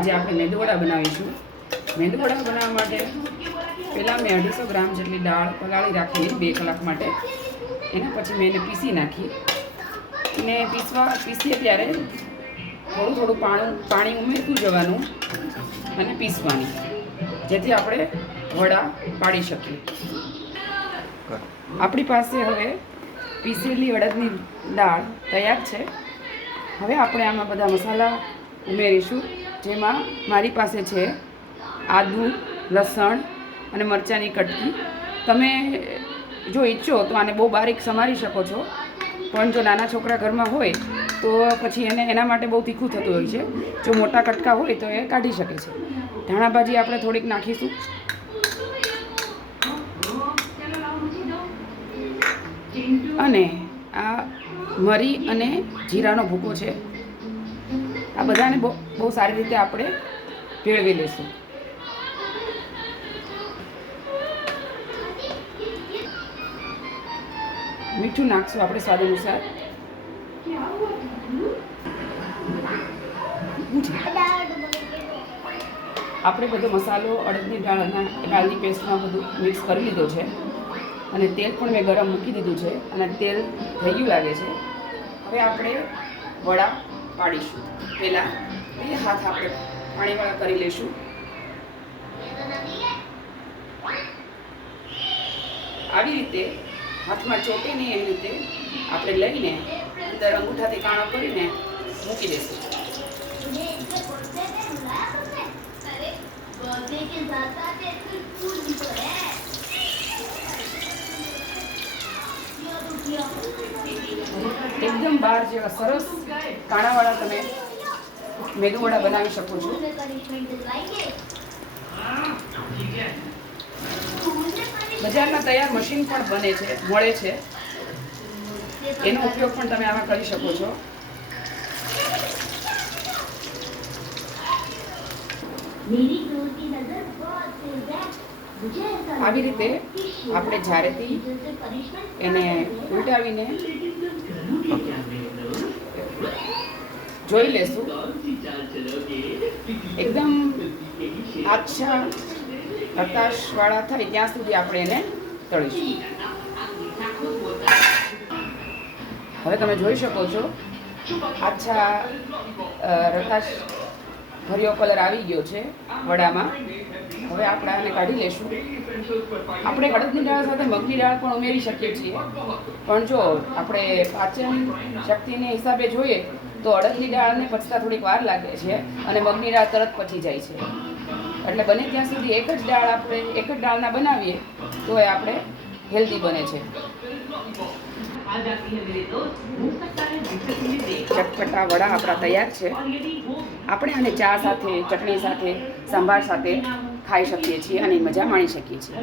આજે આપણે મેંદુવડા બનાવીશું. મેંદુવડા બનાવવા માટે પહેલાં મેં 250 ગ્રામ જેટલી દાળ પલાળી રાખી 2 કલાક માટે. એના પછી મેં એને પીસી નાખી. અને પીસીએ ત્યારે થોડું પાણી ઉમેરતું જવાનું અને પીસવાની, જેથી આપણે વડા પાડી શકીએ. આપણી પાસે હવે પીસેલી અડદની દાળ તૈયાર છે. હવે આપણે આમાં બધા મસાલા ઉમેરીશું, જેમાં મારી પાસે છે આદુ, લસણ અને મરચાંની કટકી. તમે જો ઈચ્છો તો આને બહુ બારીક સમારી શકો છો, પણ જો નાના છોકરા ઘરમાં હોય તો પછી એના માટે બહુ તીખું થતું હોય છે. જો મોટા કટકા હોય તો એ કાઢી શકે છે. ધાણા ભાજી આપણે થોડીક નાખીશું. અને આ મરી અને જીરાનો ભૂકો છે. આ બધાને બહુ સારી રીતે આપણે ભેળવી લઈશું. મીઠું નાખશું આપણે સ્વાદ અનુસાર. આપણે બધો મસાલો અડદની દાળની પેસ્ટમાં બધું મિક્સ કરી લીધો છે. અને તેલ પણ મેં ગરમ મૂકી દીધું છે અને તેલ થઈ ગયું લાગે છે. હવે આપણે વડા પાડીશું. પહેલાં 2 હાથ આપણે પાણીવાળા કરી લઈશું. આવી રીતે હાથમાં ચોટે નહીં એવી રીતે આપણે લઈને અંદર અંગૂઠાથી કાણો કરીને મૂકી દઈશું. એકદમ બહાર જેવા સરસ કાણાવાળા તમે મેંદુવડા બનાવી શકો છો. બજારના તૈયાર મશીન પણ મળે છે. એનો ઉપયોગ પણ તમે આમાં કરી શકો છો. આવી રીતે આપણે જારેથી એને ઉલટાવીને જોઈ લેશું. એકદમ આછા રતાશવાળા થાય ત્યાં સુધી આપણે એને તળીશું. હવે તમે જોઈ શકો છો આછા રતાશ ભર્યો કલર આવી ગયો છે વડામાં. હવે આપણે આને કાઢી લઈશું. આપણે અડદની દાળ સાથે મગની દાળ પણ ઉમેરી શકીએ છીએ, પણ જો આપણે પાચન શક્તિને હિસાબે જોઈએ તો અડદની દાળને પચતા થોડીક વાર લાગે છે અને મગની દાળ તરત પચી જાય છે. એટલે બને ત્યાં સુધી એક જ દાળના બનાવીએ તો એ આપણે હેલ્ધી બને છે. ચટપટા વડા આપણા તૈયાર છે. આપણે આને ચા સાથે, ચટણી સાથે, સંભાર સાથે ખાઈ શકીએ છીએ અને મજા માણી શકીએ છીએ.